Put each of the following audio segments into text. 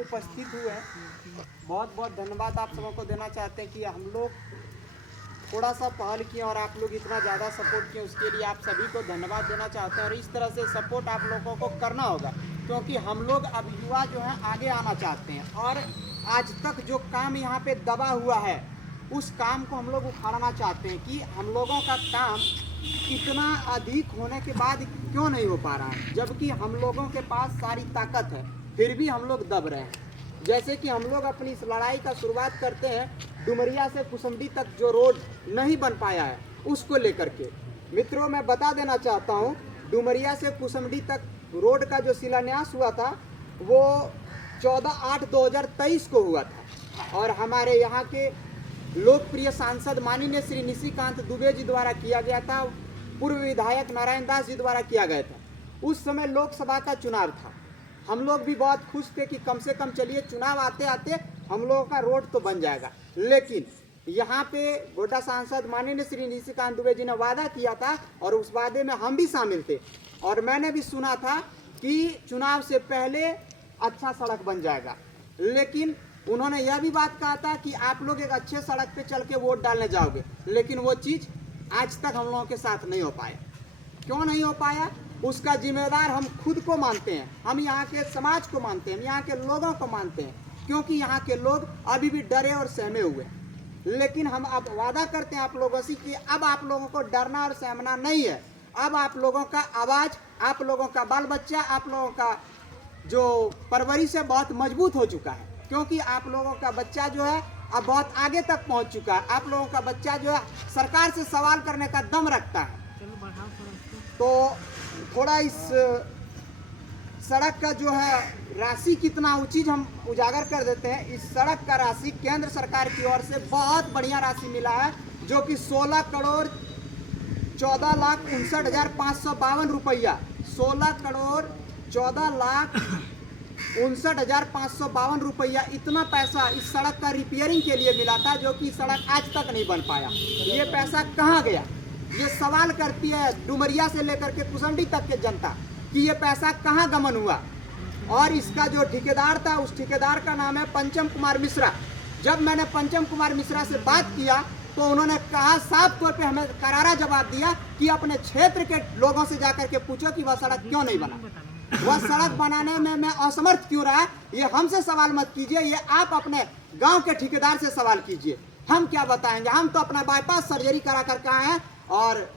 उपस्थित हुए हैं, बहुत बहुत धन्यवाद आप सबको देना चाहते हैं कि हम लोग थोड़ा सा पहल किए और आप लोग इतना ज़्यादा सपोर्ट किए, उसके लिए आप सभी को धन्यवाद देना चाहते हैं। और इस तरह से सपोर्ट आप लोगों को करना होगा, क्योंकि हम लोग अब युवा जो है आगे आना चाहते हैं और आज तक जो काम यहाँ पे दबा हुआ है उस काम को हम लोग उखाड़ना चाहते हैं कि हम लोगों का काम इतना अधिक होने के बाद क्यों नहीं हो पा रहा है, जबकि हम लोगों के पास सारी ताकत है फिर भी हम लोग दब रहे हैं। जैसे कि हम लोग अपनी इस लड़ाई का शुरुआत करते हैं डुमरिया से कुसुम्भी तक जो रोड नहीं बन पाया है उसको लेकर के। मित्रों, मैं बता देना चाहता हूँ, डुमरिया से कुसुम्भी तक रोड का जो शिलान्यास हुआ था वो 14/8/2023 को हुआ था और हमारे यहाँ के लोकप्रिय सांसद माननीय श्री निशिकांत दुबे जी द्वारा किया गया था, पूर्व विधायक नारायण दास जी द्वारा किया गया था। उस समय लोकसभा का चुनाव था, हम लोग भी बहुत खुश थे कि कम से कम चलिए चुनाव आते आते हम लोगों का रोड तो बन जाएगा। लेकिन यहाँ पे गोड्डा सांसद माननीय श्री निशिकांत दुबे जी ने वादा किया था और उस वादे में हम भी शामिल थे और मैंने भी सुना था कि चुनाव से पहले अच्छा सड़क बन जाएगा। लेकिन उन्होंने यह भी बात कहा था कि आप लोग एक अच्छे सड़क पे चल के वोट डालने जाओगे, लेकिन वो चीज़ आज तक हम लोगों के साथ नहीं हो पाया। क्यों नहीं हो पाया, उसका जिम्मेदार हम खुद को मानते हैं, हम यहाँ के समाज को मानते हैं, हम यहाँ के लोगों को मानते हैं, क्योंकि यहाँ के लोग अभी भी डरे और सहमे हुए हैं। लेकिन हम अब वादा करते हैं आप लोगों से कि अब आप लोगों को डरना और सहमना नहीं है। अब आप लोगों का आवाज़, आप लोगों का बाल बच्चा, आप लोगों का जो परवरिश है बहुत मजबूत हो चुका है, क्योंकि आप लोगों का बच्चा जो है अब बहुत आगे तक पहुँच चुका है। आप लोगों का बच्चा जो है सरकार से सवाल करने का दम रखता है। तो थोड़ा इस सड़क का जो है राशि कितना वो चीज़ हम उजागर कर देते हैं। इस सड़क का राशि केंद्र सरकार की ओर से बहुत बढ़िया राशि मिला है, जो कि 16,14,59,552 रुपया, 16,14,59,552 रुपया, इतना पैसा इस सड़क का रिपेयरिंग के लिए मिला था, जो कि सड़क आज तक नहीं बन पाया। ये पैसा कहाँ गया, ये सवाल करती है डुमरिया से लेकर के कुसुम्भी तक के जनता कि ये पैसा कहाँ गमन हुआ। और इसका जो ठेकेदार था उस ठेकेदार का नाम है पंचम कुमार मिश्रा। जब मैंने पंचम कुमार मिश्रा से बात किया तो उन्होंने कहा, साफ तौर पे हमें करारा जवाब दिया कि अपने क्षेत्र के लोगों से जाकर के पूछो कि वह सड़क क्यों नहीं बना, वह सड़क बनाने में मैं असमर्थ क्यों रहा। ये हमसे सवाल मत कीजिए, ये आप अपने गाँव के ठेकेदार से सवाल कीजिए, हम क्या बताएंगे। हम तो अपना बाईपास सर्जरी करा कर आए हैं और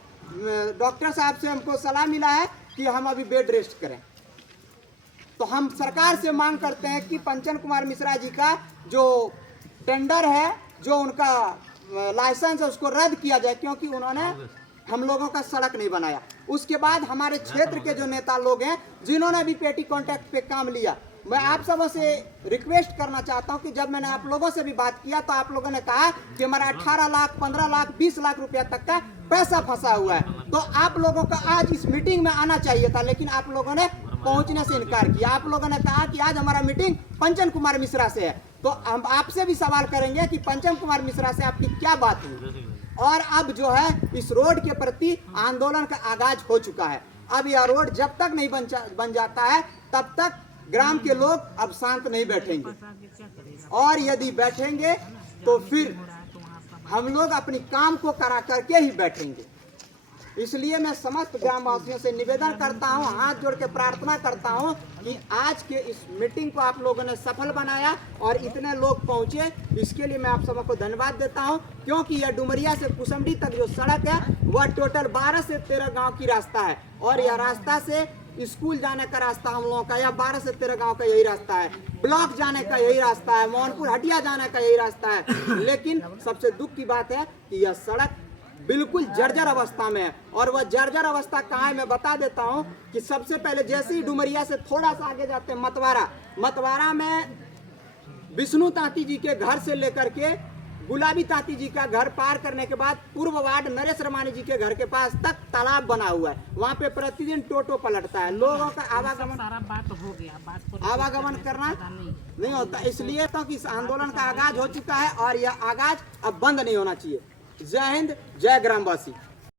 डॉक्टर साहब से हमको सलाह मिला है कि हम अभी बेड रेस्ट करें। तो हम सरकार से मांग करते हैं कि पंचम कुमार मिश्रा जी का जो टेंडर है, जो उनका लाइसेंस है, उसको रद्द किया जाए, क्योंकि उन्होंने हम लोगों का सड़क नहीं बनाया। उसके बाद हमारे क्षेत्र के जो नेता लोग हैं जिन्होंने भी पेटी कॉन्ट्रैक्ट पे काम लिया, मैं आप सबों से रिक्वेस्ट करना चाहता हूं कि जब मैंने आप लोगों से भी बात किया तो आप लोगों ने कहा कि हमारा 18 लाख, 15 लाख, 20 लाख रुपया तक का पैसा फंसा हुआ है। तो आप लोगों का आज इस मीटिंग में आना चाहिए था, लेकिन आप लोगों ने पहुंचने से इनकार किया। आप लोगों ने कहा कि आज हमारा मीटिंग पंचम कुमार मिश्रा से है, तो हम आपसे भी सवाल करेंगे कि पंचम कुमार मिश्रा से आपकी क्या बात हुई। और अब जो है इस रोड के प्रति आंदोलन का आगाज हो चुका है। अब यह रोड जब तक नहीं बन जाता है तब तक ग्राम के लोग अब शांत नहीं बैठेंगे, और यदि बैठेंगे तो फिर हम लोग अपनी काम को करा करके ही बैठेंगे। इसलिए मैं समस्त ग्रामवासियों से निवेदन करता हूं, हाथ जोड़ के प्रार्थना करता हूं कि आज के इस मीटिंग को आप लोगों ने सफल बनाया और इतने लोग पहुंचे, इसके लिए मैं आप सबको धन्यवाद देता हूं। क्योंकि यह डुमरिया से कुसुम्भी तक जो सड़क है वह टोटल 12 से 13 गाँव की रास्ता है, और यह रास्ता से स्कूल जाने का रास्ता हम लोगों का, या 12 से 13 गांव का यही रास्ता है, ब्लॉक जाने का यही रास्ता है, मोहनपुर हटिया जाने का यही रास्ता है। लेकिन सबसे दुख की बात है कि यह सड़क बिल्कुल जर्जर अवस्था में है, और वह जर्जर अवस्था कहाँ है मैं बता देता हूँ कि सबसे पहले जैसे ही डुमरिया से थोड़ा सा आगे जाते हैं मतवारा में विष्णु तांती जी के घर से लेकर के गुलाबी तांती जी का घर पार करने के बाद पूर्व वार्ड नरेश रमानी जी के घर के पास तक तालाब बना हुआ है। वहाँ पे प्रतिदिन टोटो पलटता है, लोगों का आवागमन करना नहीं होता। इसलिए तो कि इस आंदोलन का आगाज हो चुका है और यह आगाज अब बंद नहीं होना चाहिए। जय हिंद, जय ग्रामवासी।